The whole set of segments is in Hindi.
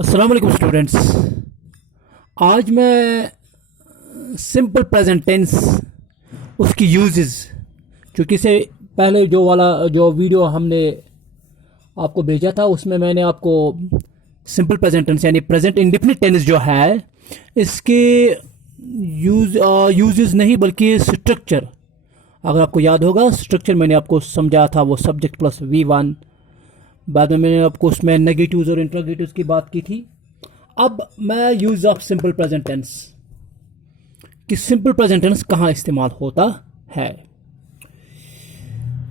अस्सलाम वालेकुम स्टूडेंट्स। आज मैं सिंपल प्रेजेंट टेंस उसकी यूजेस, क्योंकि से पहले जो वीडियो हमने आपको भेजा था उसमें मैंने आपको सिंपल प्रेजेंट टेंस यानी प्रेजेंट इंडेफिनिट टेंस जो है इसके यूजेस नहीं बल्कि स्ट्रक्चर, अगर आपको याद होगा स्ट्रक्चर मैंने आपको समझाया था, वो सब्जेक्ट प्लस V1। बाद में मैंने आपको उसमें नेगेटिव्स और इंट्रोगेटिव्स की बात की थी। अब मैं use of simple present tense कि सिंपल प्रेजेंट टेंस कहाँ इस्तेमाल होता है।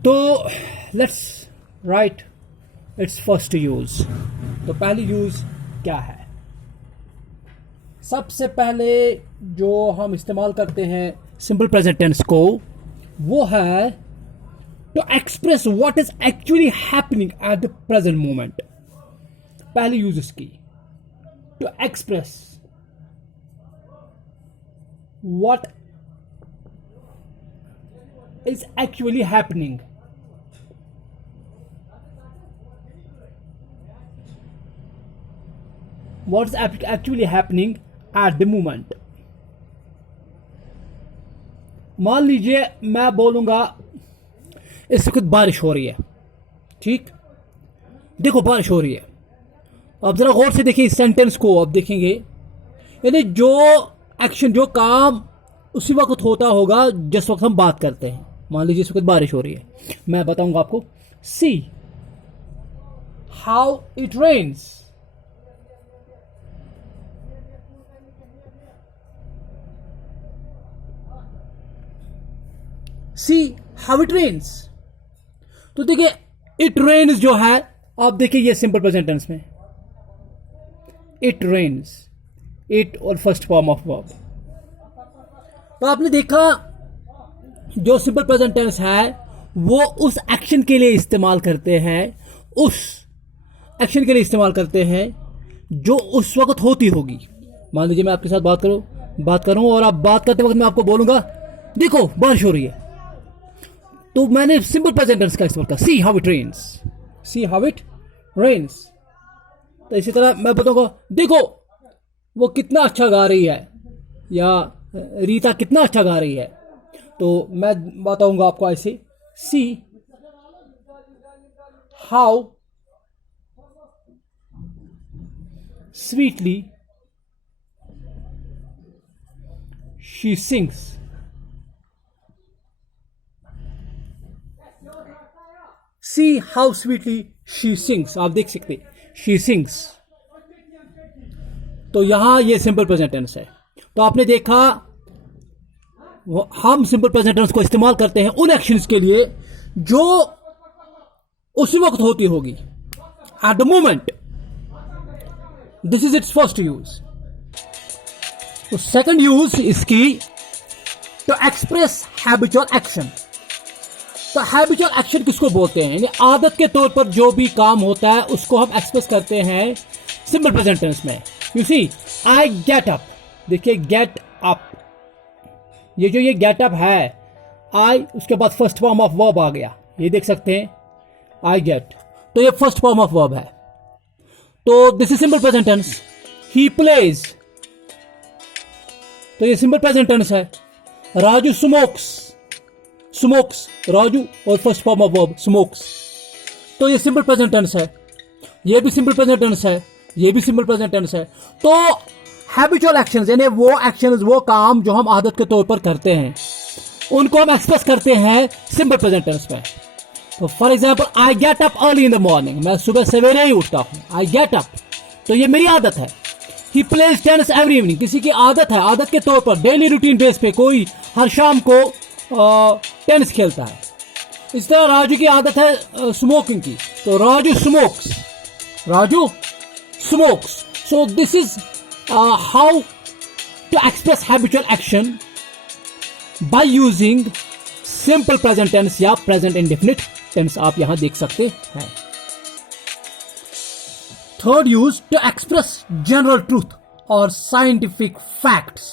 तो let's write its first use. तो पहली यूज क्या है? सबसे पहले जो हम इस्तेमाल करते हैं सिंपल प्रेजेंट टेंस को वो है to express what is actually happening at the present moment। पहली यूज इसकी to express what is actually happening what is actually happening at the moment। मान लीजिए मैं बोलूंगा इस वक्त बारिश हो रही है, ठीक? देखो बारिश हो रही है। अब जरा गौर से देखिए इस सेंटेंस को, अब देखेंगे यानी जो एक्शन जो काम उसी वक्त होता होगा जिस वक्त हम बात करते हैं। मान लीजिए इस वक्त बारिश हो रही है, मैं बताऊंगा आपको। See how it rains. See how it rains. तो देखिए इट रेन्स जो है, आप देखिए ये सिंपल प्रेजेंट टेंस में इट रेन्स, इट और फर्स्ट फॉर्म ऑफ वर्ब। तो आपने देखा जो सिंपल प्रेजेंट टेंस है वो उस एक्शन के लिए इस्तेमाल करते हैं, उस एक्शन के लिए इस्तेमाल करते हैं जो उस वक्त होती होगी। मान लीजिए मैं आपके साथ बात करूं और आप बात करते वक्त मैं आपको बोलूंगा देखो बारिश हो रही है, तो मैंने सिंपल प्रेजेंट टेंस का इस्तेमाल किया, see how it rains, see how it rains. तो इसी तरह मैं बताऊंगा देखो वो कितना अच्छा गा रही है, या रीता कितना अच्छा गा रही है, तो मैं बताऊंगा आपको ऐसे, see how sweetly she sings. See how sweetly she sings. आप देख सकते शी सिंग्स, तो यहां ये सिंपल प्रेजेंट टेंस है। तो आपने देखा हम सिंपल प्रेजेंट टेंस को इस्तेमाल करते हैं उन एक्शंस के लिए जो उसी वक्त होती होगी, at the moment. This is it's first use. तो सेकंड यूज इसकी टू एक्सप्रेस हैबिचुअल एक्शन। तो हैबिचुअल एक्शन किसको बोलते हैं? यानी आदत के तौर पर जो भी काम होता है उसको हम एक्सप्रेस करते हैं सिंपल प्रेजेंट टेंस में। You see I get up, देखिए गेट अप, ये जो ये गेट अप है आई, उसके बाद फर्स्ट फॉर्म ऑफ वर्ब आ गया, ये देख सकते हैं आई गेट, तो ये फर्स्ट फॉर्म ऑफ वर्ब है। तो this is simple present tense. He plays, तो ये सिंपल प्रेजेंट टेंस है। राजू स्मोक्स, स्मोक्स राजू और first form of verb smokes, तो ये सिंपल प्रेजेंट टेंस है। ये भी सिंपल प्रेजेंट टेंस है, ये भी सिंपल प्रेजेंट टेंस है। तो हैबिचुअल एक्शंस यानी वो एक्शंस, वो काम जो हम आदत के तौर पर करते हैं उनको हम एक्सप्रेस करते हैं सिंपल प्रेजेंट टेंस में। तो for example I get up early in the morning, मैं सुबह सवेरे ही उठता हूं, आई गेट अप, तो ये मेरी आदत है। He plays tennis every evening, किसी की आदत है, आदत के तौर पर डेली रूटीन बेस पे कोई हर शाम को टेनिस खेलता है। इस तरह राजू की आदत है स्मोकिंग की, तो Raju smokes, Raju smokes. So this is how to express habitual action by using simple present tense या प्रेजेंट इंडेफिनिट टेंस, आप यहां देख सकते हैं। Third use to express general truth और साइंटिफिक फैक्ट्स।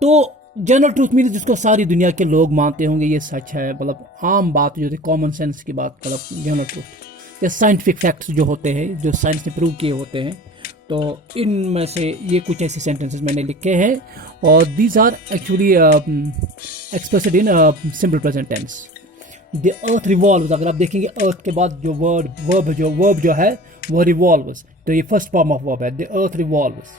तो जनरल ट्रूथ मीन जिसको सारी दुनिया के लोग मानते होंगे ये सच है, मतलब आम बात जो थी, कॉमन सेंस की बात, मतलब जनरल ट्रूथ। या साइंटिफिक फैक्ट्स जो होते हैं, जो साइंस ने प्रूव किए होते हैं, तो इनमें से ये कुछ ऐसे सेंटेंसेस मैंने लिखे हैं और these are actually expressed in simple present tense. The earth revolves, अगर आप देखेंगे अर्थ के बाद जो वर्ब जो है वो रिवॉल्व्स, तो ये फर्स्ट फॉर्म ऑफ वर्ब है, द अर्थ रिवॉल्व्स।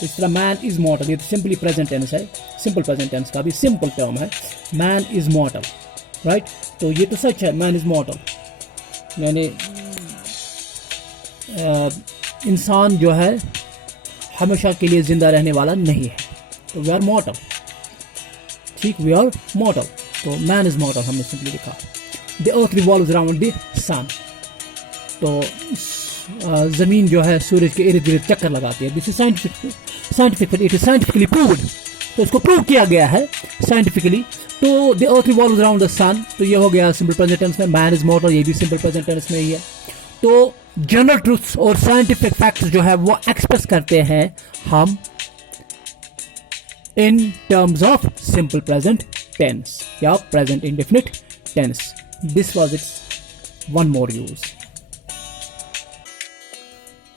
तो इस तरह मैन इज मॉर्टल, ये तो सिंपली प्रेजेंट टेंस है, सिंपल प्रेजेंट टेंस का भी सिंपल टर्म है, मैन इज मॉर्टल, राइट। तो ये तो सच है, मैन इज मॉर्टल, यानी इंसान जो है हमेशा के लिए जिंदा रहने वाला नहीं है, तो वी आर मॉर्टल, ठीक, वी आर मॉर्टल, तो मैन इज मॉर्टल हमने सिंपली लिखा। The earth revolves around the sun, तो ज़मीन जो है सूरज के इर्द गिर्द चक्कर लगाती है। This is scientific, it is scientifically proved, तो इसको प्रूव किया गया है साइंटिफिकली। तो the earth revolves around the sun, तो ये हो गया सिंपल प्रेजेंट टेंस में, मैन इज मॉर्टल ये भी सिंपल प्रेजेंट टेंस में ही है। तो जनरल ट्रूथ्स और साइंटिफिक फैक्ट्स जो है वो एक्सप्रेस करते हैं हम in terms of simple present tense या present indefinite tense. This was it's one more use.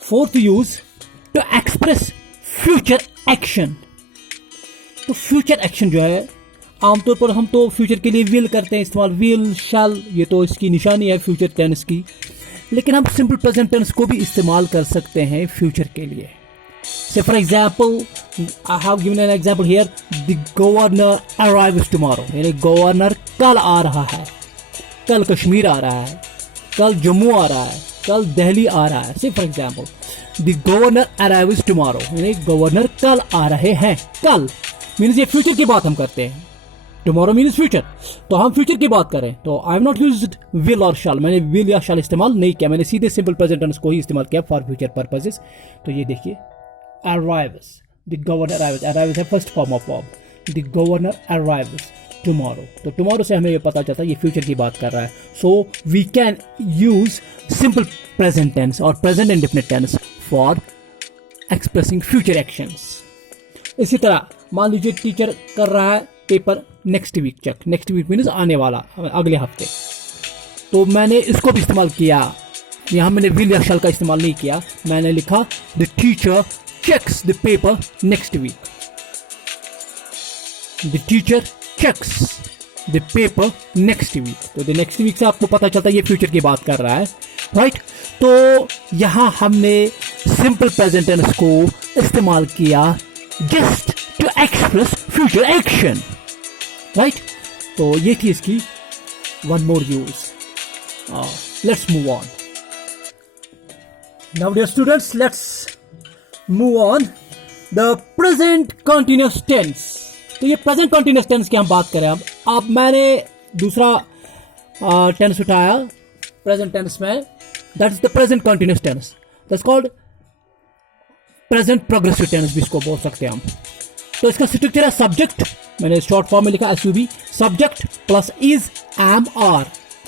Fourth use, to express future action. तो फ्यूचर एक्शन जो है आमतौर पर हम तो फ्यूचर के लिए विल करते हैं इस्तेमाल, विल, शैल, ये तो इसकी निशानी है फ्यूचर टेंस की, लेकिन हम सिंपल प्रेजेंट टेंस को भी इस्तेमाल कर सकते हैं फ्यूचर के लिए। से for example, I have given an example here, the governor arrives tomorrow, यानी गवर्नर कल आ रहा है, कल कश्मीर आ रहा है, कल जम्मू आ रहा है, कल दिल्ली आ रहा है। से for example, the governor arrives tomorrow, यानी गवर्नर कल आ रहे हैं, कल मीन्स ये फ्यूचर की बात हम करते हैं, टुमारो मीन्स फ्यूचर, तो हम फ्यूचर की बात करें तो आई हैव नॉट यूज्ड विल और शैल, मैंने विल या शैल इस्तेमाल नहीं किया, मैंने सीधे सिंपल प्रेजेंट टेंस को ही इस्तेमाल किया फॉर फ्यूचर पर्पसेस। तो ये देखिए, arrives, the governor arrives, arrives है first form of verb, the governor arrives tomorrow, तो टुमारो से हमें ये पता चलता है ये फ्यूचर की बात कर रहा है। So we can use simple present tense और present indefinite tense for expressing future actions. इसी तरह मान लीजिए टीचर कर रहा है paper next week check, next week means आने वाला, अगले हफ्ते, तो मैंने इसको भी इस्तेमाल किया, यहाँ मैंने विल या शैल का इस्तेमाल नहीं किया, मैंने लिखा the teacher checks the paper next week, the teacher checks the paper next week, तो द नेक्स्ट वीक से आपको पता चलता है ये फ्यूचर की बात कर रहा है, राइट। तो यहाँ हमने सिंपल प्रेजेंट टेंस को इस्तेमाल किया just to express future action, right. तो ये थी इसकी one more use. Let's move on now dear students, let's move on the present continuous tense. तो ये प्रेजेंट कंटिन्यूअस टेंस की हम बात करें अब मैंने दूसरा टेंस उठाया प्रेजेंट टेंस में, that is the present continuous tense, that's called present progressive tense भी इसको बोल सकते हैं हम। तो इसका स्ट्रक्चर है सब्जेक्ट, मैंने शॉर्ट फॉर्म में लिखा SUV, subject plus is, am, are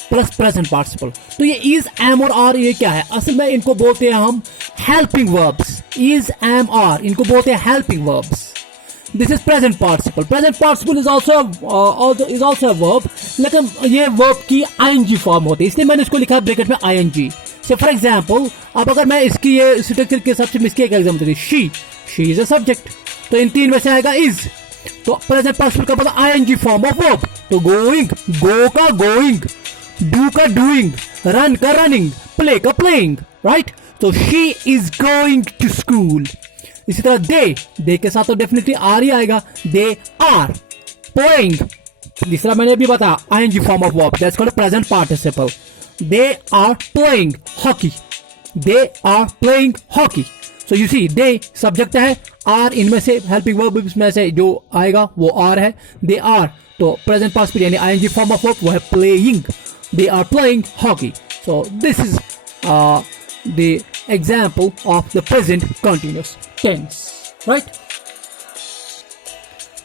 plus present participle. तो ये इज, एम और आर ये क्या है, असल में इनको बोलते हैं हम helping verbs, is, am, are इनको बोलते हैं helping verbs. This is present participle, present participle is also a verb, लेकिन ये वर्ब की आईएनजी फॉर्म होती है, इसलिए मैंने इसको लिखा है ब्रैकेट में आईएनजी। से फॉर एग्जाम्पल, अब अगर मैं इसकी ये स्ट्रक्चर के हिसाब से इसकी एक example the, she is a subject, तो इन तीन में से आएगा इज, तो प्रेजेंट पार्टिसिपल का मतलब आईएनजी फॉर्म ऑफ वर्ब, तो गोइंग, गो का गोइंग, डू का डूइंग, रन का रनिंग, प्ले का प्लेइंग, राइट। तो she is going to school. इसी तरह दे के साथ तो डेफिनेटली आर ही आएगा, दे आर प्लेइंग, तीसरा मैंने अभी बताया ING form of verb, that's called present participle, they are playing hockey, they are playing hockey. So you see, they subject है, आर इनमें से हेल्पिंग वर्ब में से जो आएगा वो आर है, दे आर तो प्रेजेंट पास्ट यानी आईएनजी फॉर्म ऑफ वर्ब वो है playing, they are playing hockey. So this is the example of the present continuous tense, right.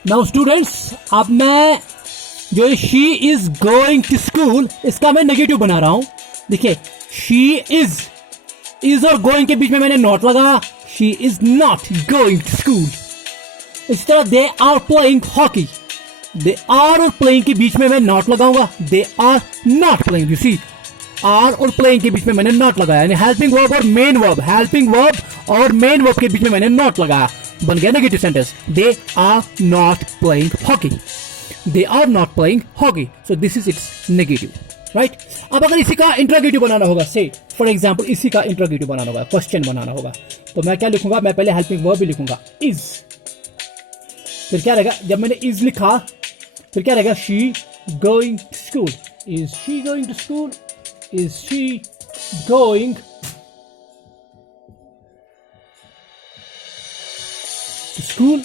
Now students, अब मैं जो she is going to school इसका मैं नेगेटिव बना रहा हूं। देखिए, शी इज और गोइंग के बीच में मैंने नॉट लगाया, she is not going to school. इसी तरह दे आर प्लेइंग हॉकी, दे आर और प्लेइंग के बीच में मैं नॉट लगाऊंगा, they are not playing. You see, are और प्लेइंग के बीच में मैंने नॉट लगाया, यानी हेल्पिंग वर्ब और मेन वर्ब, हेल्पिंग वर्ब और मेन वर्ब के बीच में मैंने नॉट लगाया, बन गया negative sentence. They are not playing hockey, they are not playing hockey, so this is it's negative, right. अब अगर इसी का इंट्रोगेटिव बनाना होगा, से फॉर एग्जाम्पल इसी का इंट्रोगेटिव बनाना होगा, क्वेश्चन बनाना होगा, तो मैं क्या लिखूंगा, मैं पहले हेल्पिंग वर्ब भी लिखूंगा इज, फिर क्या रहेगा, जब मैंने इज लिखा फिर क्या रहेगा, she going to school, is she going to school, is she going to school,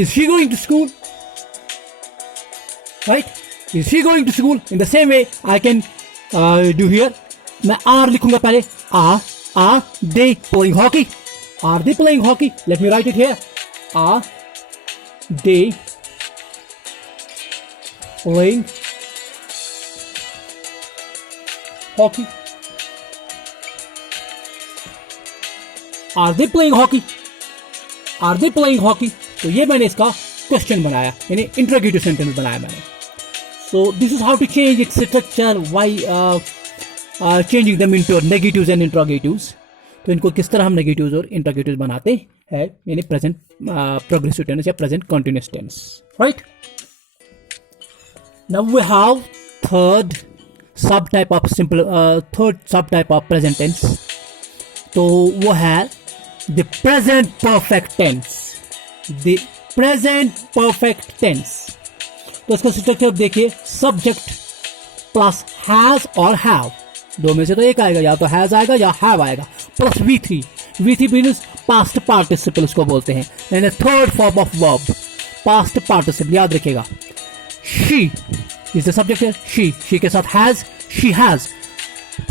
is she going to school, right, is she going to school? In the same way I can do here, मैं are लिखूंगा पहले, are they playing hockey, are they playing hockey, let me write it here, are they playing hockey, are they playing hockey, are they playing hockey. तो ये मैंने इसका क्वेश्चन बनाया, यानी इंट्रोगेटिव सेंटेंस बनाया मैंने। So this is how to change its structure, why changing them into negatives and interrogatives. तो इनको किस तरह हम नेगेटिव्स और इंट्रोगेटिव्स बनाते हैं, यानी प्रेजेंट प्रोग्रेसिव टेंस या present continuous tense, right. Now we have third sub type of present tense, तो वो है the present perfect tense, the present perfect tense। तो इसका स्ट्रक्चर देखिए, सब्जेक्ट प्लस हैज और हैव, दो में से तो एक आएगा, या तो हैज आएगा या हैव आएगा, plus V3 means past participle उसको बोलते हैं, यानी third form of verb, past participle, याद रखिएगा। शी इज द सब्जेक्ट है, शी के साथ has, she has,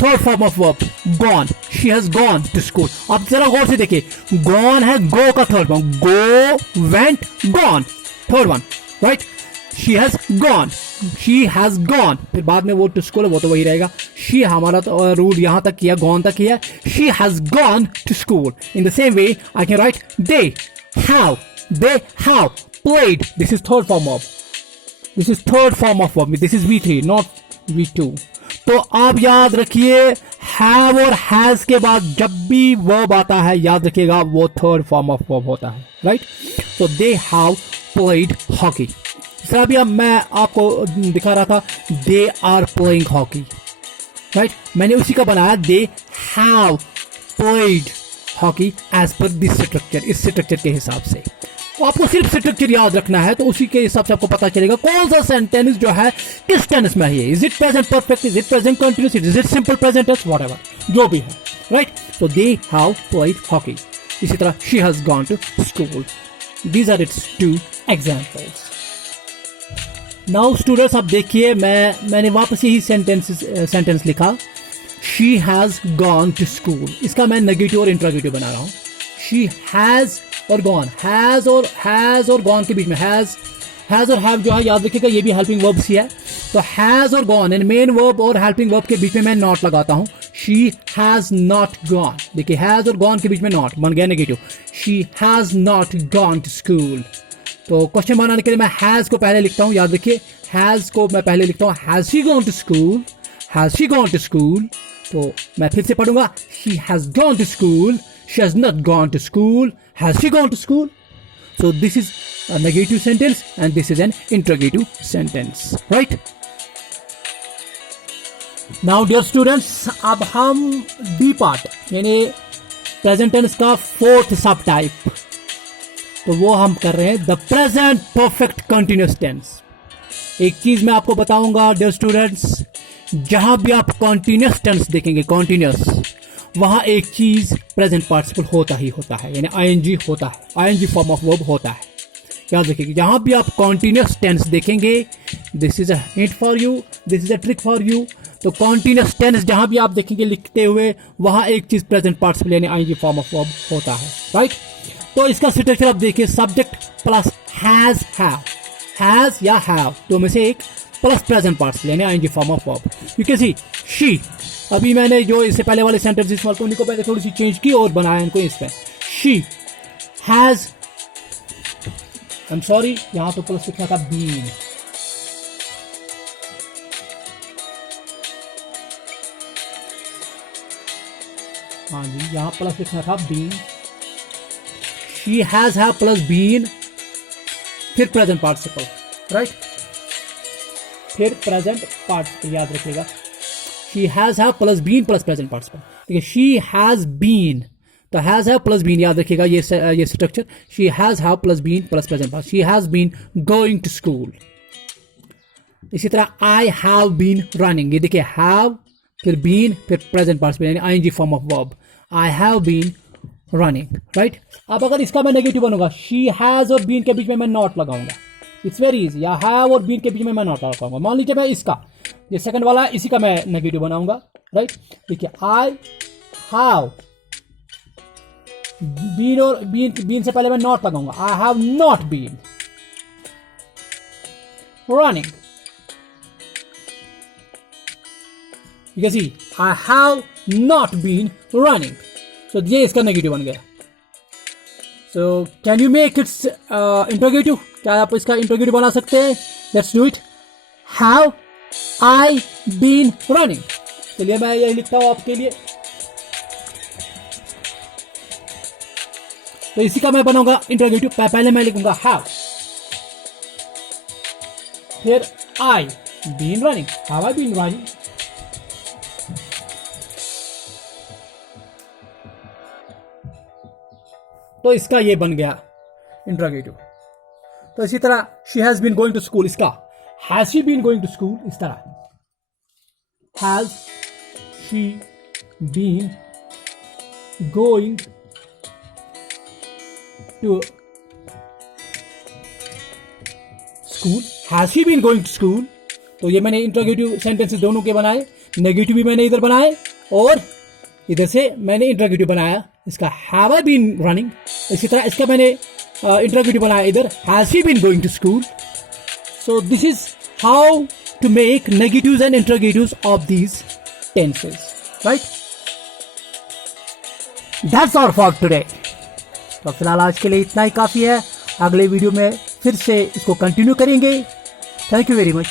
third form of verb gone, she has gone to school. अब जरा गौर से देखिए, गॉन है गो का third form, go went gone, third one, right. She has gone, she has gone, फिर बाद में वो टू स्कूल, वो तो वही रहेगा। शी हमारा तो रूल यहां तक किया, गॉन तक किया, she has gone to school. In the same way I can write they have played, this is third form of, this is third form of verb, this is V3 not V2। तो आप याद रखिए, हैव और हैज के बाद जब भी वर्ब आता है, याद रखिएगा वो थर्ड फॉर्म ऑफ वर्ब होता है, राइट। तो दे हैव प्लेड हॉकी, दूसरा भी अब मैं आपको दिखा रहा था, they are playing hockey, right. मैंने उसी का बनाया, they have played hockey as per this structure, इस स्ट्रक्चर के हिसाब से। तो आपको सिर्फ स्ट्रक्चर याद रखना है, तो उसी के हिसाब से आपको पता चलेगा कौन सा सेंटेंस जो है किस टेंस में है, is it present perfect, is it present continuous, is it simple present tense, whatever जो भी है, राइट। तो दे हैव प्लेड हॉकी, इसी तरह she has gone to school. These are its two examples. Now students, अब देखिए मैंने वापस यही सेंटेंस लिखा, she has gone to school, इसका मैं नेगेटिव और इंट्रोगेटिव बना रहा हूं। शी हैज और गॉन, हैज और गॉन के बीच में हैज और हैव जो है, याद रखिएगा ये भी हेल्पिंग वर्ब्स ही है। तो हैज और गॉन, यानी मेन वर्ब और हेल्पिंग वर्ब के बीच में मैं नॉट लगाता हूं, शी हैज नॉट गॉन। देखिए हैज और गॉन के बीच में नॉट, बन गया negative, she has not gone to school. तो क्वेश्चन बनाने के लिए मैं हैज को पहले लिखता हूं, याद रखिए हैज को मैं पहले लिखता हूं, has she gone to school, has she gone to school. तो मैं फिर से पढ़ूंगा, she has gone to school, she has not gone to school, has she gone to school? So this is a negative sentence and this is an interrogative sentence, right? Now dear students, अब हम D part यानी present tense का fourth सब type, तो वो हम कर रहे हैं the present perfect continuous tense। एक चीज मैं आपको बताऊंगा dear students, जहां भी आप continuous tense देखेंगे, continuous, वहां एक चीज प्रेजेंट पार्टिसिपल होता ही होता है, यानी आईएनजी होता है, आईएनजी फॉर्म ऑफ वर्ब होता है, याद रखिएगा। जहां भी आप कॉन्टिन्यूअस टेंस देखेंगे, this is a hint for you, this is a trick for you. तो कॉन्टिन्यूअस टेंस जहां भी आप देखेंगे लिखते हुए, वहां एक चीज प्रेजेंट पार्टिसिपल यानी आईएनजी फॉर्म ऑफ वर्ब होता है, राइट। तो इसका स्ट्रक्चर आप देखिए, सब्जेक्ट प्लस हैज, हैज या हैव, दो में से एक, प्लस प्रेजेंट पार्टिसिपल यानी ING form of verb. You can see she, अभी मैंने जो इससे पहले वाले सेंटेंसेस वाले उन्हीं को पहले थोड़ी सी चेंज की और बनाया इनको इस पे। She has, I am sorry यहां तो प्लस लिखना था बीन, हाँ जी, यहाँ प्लस लिखना था been, she has have plus been, फिर प्रेजेंट पार्टिसिपल, राइट, फिर प्रेजेंट पार्टिसिपल याद रखिएगा, she has have plus been plus present participle, ठीक है, शी हैज बीन, तो हैज हैव प्लस बीन याद रखिएगा, ये structure, she has have plus been plus present participle, she has been going to school. इसी तरह आई हैव बीन रनिंग, ये देखिए हैव फिर बीन फिर प्रेजेंट पार्टिसिपल यानी ING form of verb, I have been running, right. अब अगर इसका मैं नेगेटिव बनूंगा, शी हैज और बीन के बीच में मैं नॉट लगाऊंगा, इट्स वेरी इजी, या हैव और बीन के बीच में मैं नॉट लगाऊंगा। मान लीजिए मैं इसका, ये सेकंड वाला, इसी का मैं नेगेटिव बनाऊंगा, राइट। देखिए आई हैव बीन, और बीन से पहले मैं नॉट लगाऊंगा, I have not been running, you can see I have not been running, so ये इसका नेगेटिव बन गया। so can you make its interrogative, क्या आप इसका इंट्रोगेटिव बना सकते हैं? let's do it, have I been running, चलिए मैं यही लिखता हूं आपके लिए। तो इसी का मैं बनाऊंगा इंट्रोगेटिव, पहले मैं लिखूंगा have, फिर I been running, have I been running, तो इसका ये बन गया इंट्रोगेटिव। तो इसी तरह she has been going to school, इसका has she been going to school, इस तरह has she been going to school, has she been going to school. तो ये मैंने इंट्रोगेटिव सेंटेंसेस दोनों के बनाए, नेगेटिव भी मैंने इधर बनाए और इधर से मैंने इंट्रोगेटिव बनाया, इसका हैव आई बीन रनिंग। इसी तरह इसका मैंने इंट्रोगेटिव बनाया इधर, has he been going to school. So this is how to make negatives and interrogatives of these tenses, right. That's all for today. तो फिलहाल आज के लिए इतना ही काफी है, अगले वीडियो में फिर से इसको कंटिन्यू करेंगे। Thank you very much.